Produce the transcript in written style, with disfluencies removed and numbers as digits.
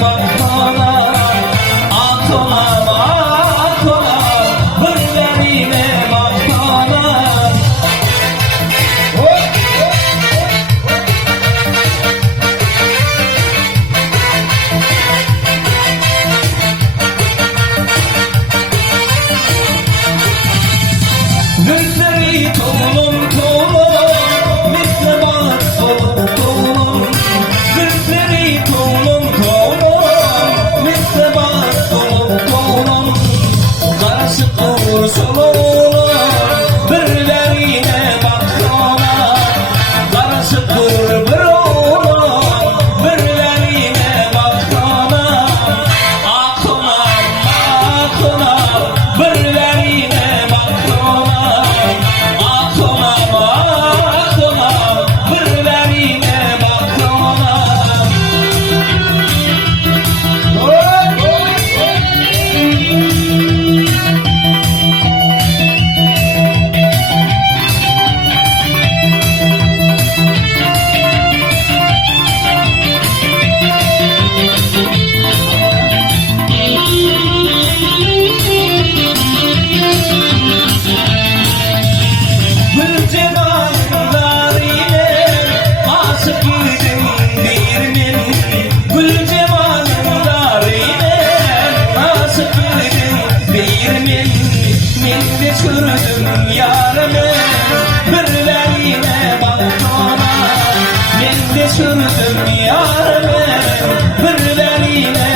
baktana, atona batona, birlerine baktana. Gözleri tolum tolum, misle balık solum tolum. Gözleri tolum tolum, misle balık solum tolum. Karışık olur solum, birlerine baksana. Karışık olur bir oğlum, birlerine baksana. Akına akına, birlerine baksana. Akına akına, birlerine baksana. Sürdüm yarımı, birlerine baktana. Ben de sürdüm yarımı, birlerine